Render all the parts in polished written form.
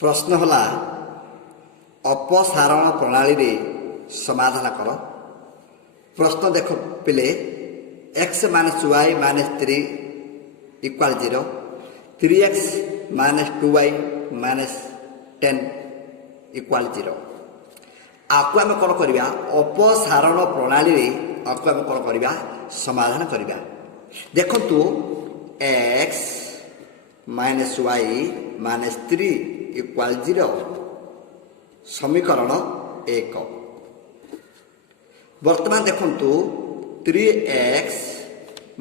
प्रश्न होला अपसारण प्रणाली रे समाधान कर। प्रश्न देख पिले x minus y minus 3 equal 0, 3x minus 2y minus 10 equal 0। आपको आम कौन करवा अपसारण प्रणाली रे आपको आम कौन करवा समाधान करवा। देखंतु x minus y minus 3 equal 0 समीकरण 1। वर्तमान देखंतु 3x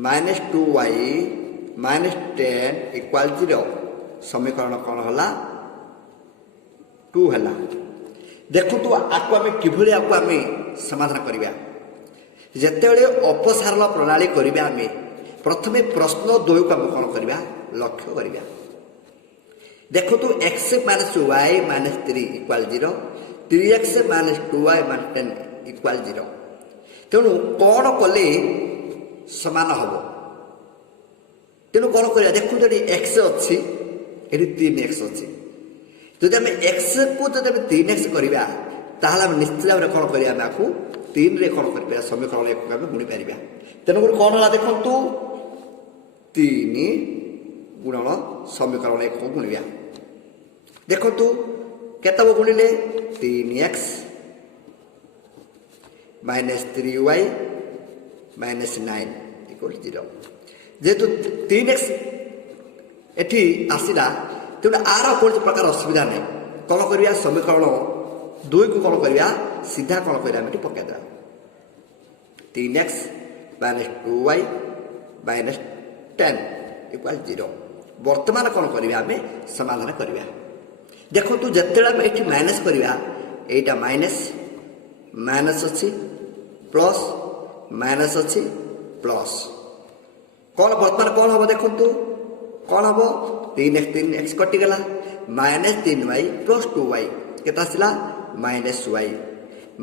minus 2y minus 10 equal 0 समीकरण कौन होला 2 है। देखंतु आपको आम किभली आपको आम समाधान करवा। जेतेबेले अपसारण प्रणाली करवा आम प्रथमे प्रश्न 2 को आम कौन करवा लक्ष्य करवा। देखो तो x minus y minus 3 equal 0, 3x minus 2y minus 10 equal 0। तेणु कौन कले समान हम तेणु कौन कर देखो ये x अच्छी ये 3x अच्छी जदि आम x को जब 3x करवा ताहले निश्चित भाव में कौन करा आपको 3 रे कौन कर समीकरण 1 को गुणी पार। तेणुक कौन है देखु 3 गुणन समीकरण 1 को गुणिया। देखु केतब गुणिले 3x minus 3y minus 9 equal 0। जेहेतु 3x एठी आसला तेणु आर कौन प्रकार असुविधा नहीं कौन करवा समीकरण 2 को कौन करवा सीधा कौन करवा पकईदा 3x minus 2y minus 10 equal 0। वर्तमान कौन करवा आम समाधान करवा। देखो तू जिते ये माइनस करवा यहाँ माइनस माइनस अच्छी प्लस माइनस अच्छी प्लस कौन वर्तमान कौन हम देखु कौन हम 3x कटिगला minus 3y plus 2y के माइनस y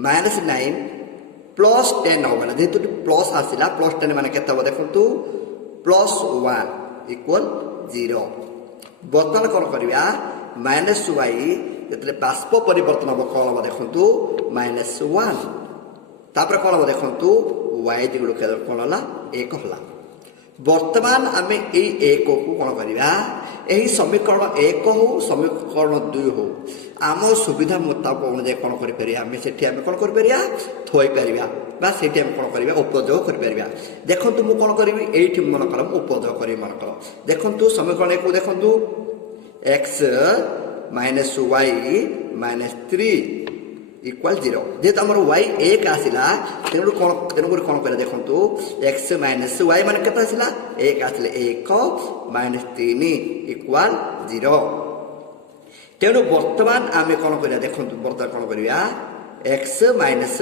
माइनस 9 प्लस 10 होगा जेहेतु प्लस आसला प्लस 10 मान के देखु प्लस 1 इक्वल 0। वर्तमान कौन करवा माइनस वाई जो बाष्प परिवर्तन हम कौन हम देखु माइनस 1 तापर कौन हम देखु वाई गुड़ कौन है 1 है। वर्तमान आम एक को कौन करवा यही समीकरण 1 हो समीकरण 2 हो आम सुविधा मुताबक अनुजाई कौन करें कौन कर थोई पार से कौन कर उपयोग कर। देखु मुझे कौन करी ये मन कर उपयोग करी मन कर। देखु समीकरण 1 को देखु x minus y minus 3 equal 0। जेहेतु आम y 1 आसला तेणु कौन कर देखु x माइनस वाई मान के 1 आसले 1 माइनस 3 इक्वाल 0। तेणु वर्तमान आम कौन कर देखु वर्तमान कौन करवा x माइनस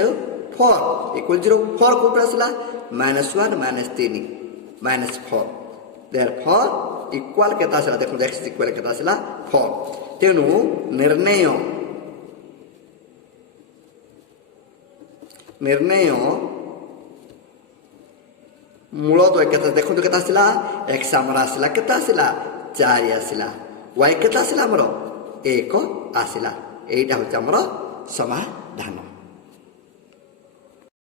4 इक्वल 0। 4 कौट आसला minus 1 minus 3 minus 4 therefore equal के देखो x इक्वाल के 4। तेणु निर्णय मूल द्वय के देखो के x आमर आसला के 4 आसला y के आमर 1 आसला। यहीटा हूँ आमर समाधान।